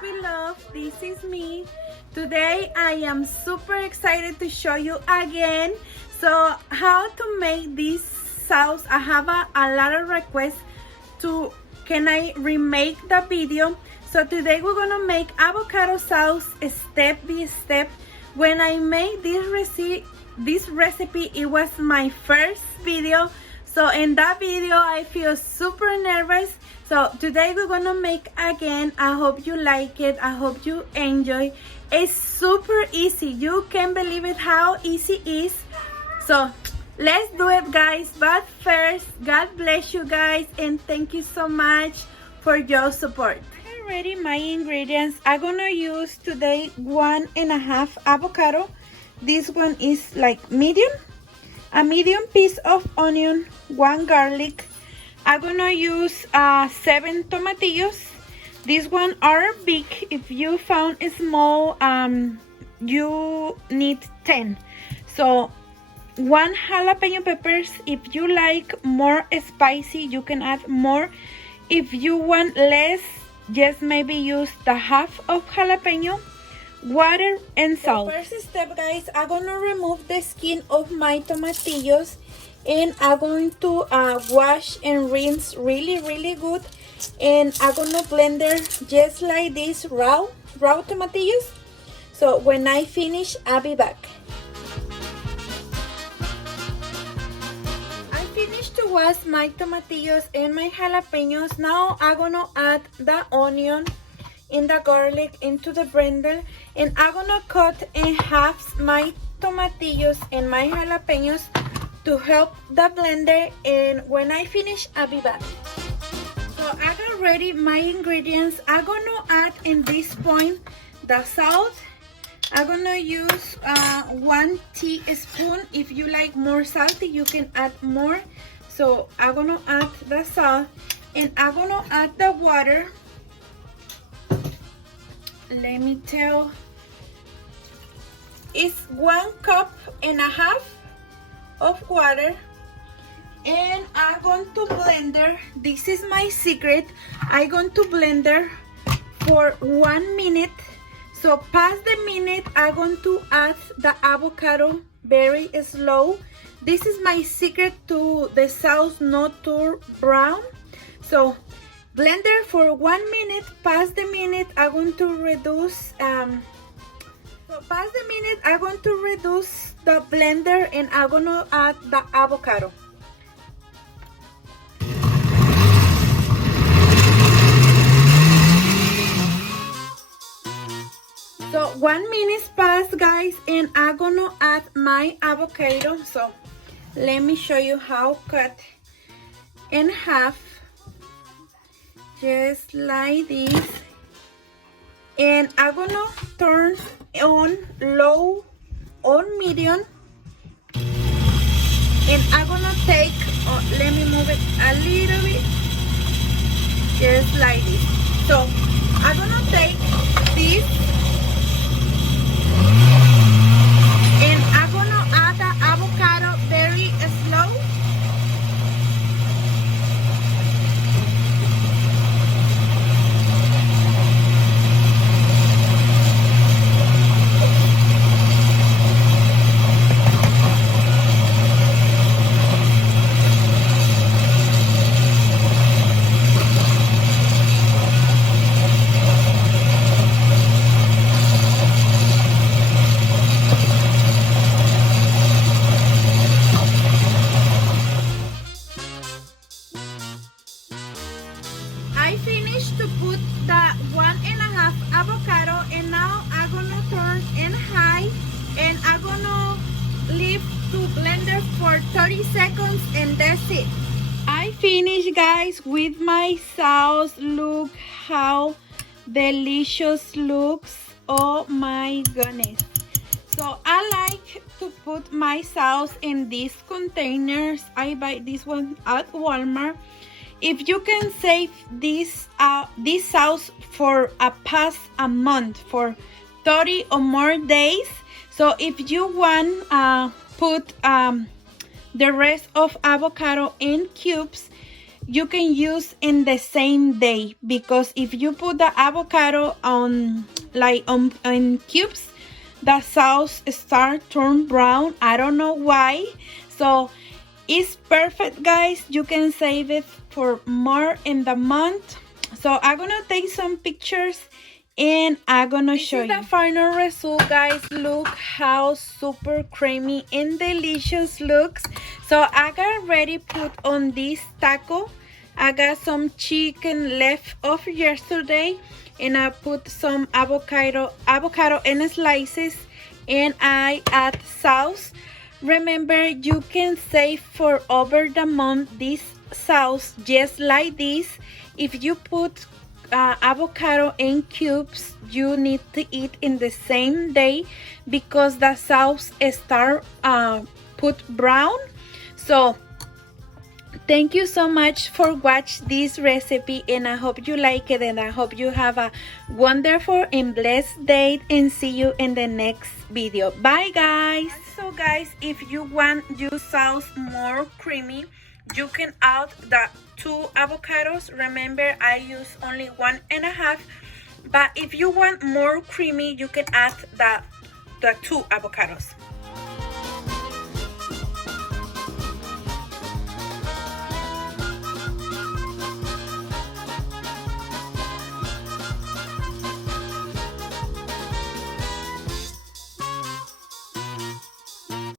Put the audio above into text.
beloved, this is me. Today I am super excited to show you again so how to make this sauce. I have a lot of requests to can I remake the video. So today we're gonna make avocado sauce step by step. When I made this recipe, it was my first video. So in that video I feel super nervous. So today we're gonna make again. I hope you like it. I hope you enjoy. It's super easy. You can't believe it how easy it is. So let's do it, guys. But first, God bless you guys and thank you so much for your support. I ready my ingredients. I'm gonna use today 1.5 avocado. This one is like medium. A medium piece of onion, 1 garlic. I'm gonna use 7 tomatillos. These one are big. If you found a small, you need 10. So 1 jalapeno peppers. If you like more spicy, you can add more. If you want less, just maybe use the half of jalapeno. Water and salt. The first step, guys, I'm gonna remove the skin of my tomatillos and I'm going to wash and rinse really good, and I'm gonna blender just like this raw tomatillos. So when I finish, I'll be back. I finished to wash my tomatillos and my jalapenos. Now I'm gonna add the onion and the garlic into the blender, and I'm gonna cut in half my tomatillos and my jalapenos to help the blender, and when I finish I'll be back. So I got ready my ingredients. I'm gonna add in this point the salt. I'm gonna use 1 teaspoon. If you like more salty, you can add more. So I'm gonna add the salt and I'm gonna add the water. Let me tell, it's 1.5 cups of water, and I'm going to blender. This is my secret. I'm going to blender for 1 minute. So past the minute, I'm going to add the avocado very slow. This is my secret to the sauce not too brown. So blender for 1 minute. Past the minute, I'm going to reduce. So past the minute, I'm going to reduce the blender and I'm going to add the avocado. So 1 minute passed, guys, and I'm going to add my avocado. So let me show you how cut in half. Just like this, and I'm gonna turn on low on medium, and I'm gonna take let me move it a little bit, just like this. So I'm gonna take this and I'm gonna add the avocado very slow. I finished to put the 1.5 avocado, and now I'm gonna turn in high and I'm gonna leave to blender for 30 seconds, and that's it. I finished, guys, with my sauce. Look how delicious looks. Oh my goodness. So I like to put my sauce in these containers. I buy this one at Walmart. If you can save this sauce for past a month, for 30 or more days. So if you want put the rest of avocado in cubes, you can use in the same day, because if you put the avocado on on cubes, the sauce start turn brown. I don't know why. So it's perfect, guys. You can save it for more in the month. So I'm gonna take some pictures and I'm gonna show you the final result, guys. Look how super creamy and delicious looks. So I got ready put on this taco. I got some chicken left of yesterday, and I put some avocado in slices, and I add sauce. Remember, you can save for over the month this sauce just like this. If you put avocado in cubes, you need to eat in the same day, because the sauce start put brown. So thank you so much for watching this recipe, and I hope you like it, and I hope you have a wonderful and blessed day, and see you in the next video. Bye, guys. So guys, if you want your sauce more creamy, you can add the 2 avocados. Remember, I use only 1.5, but if you want more creamy, you can add the 2 avocados.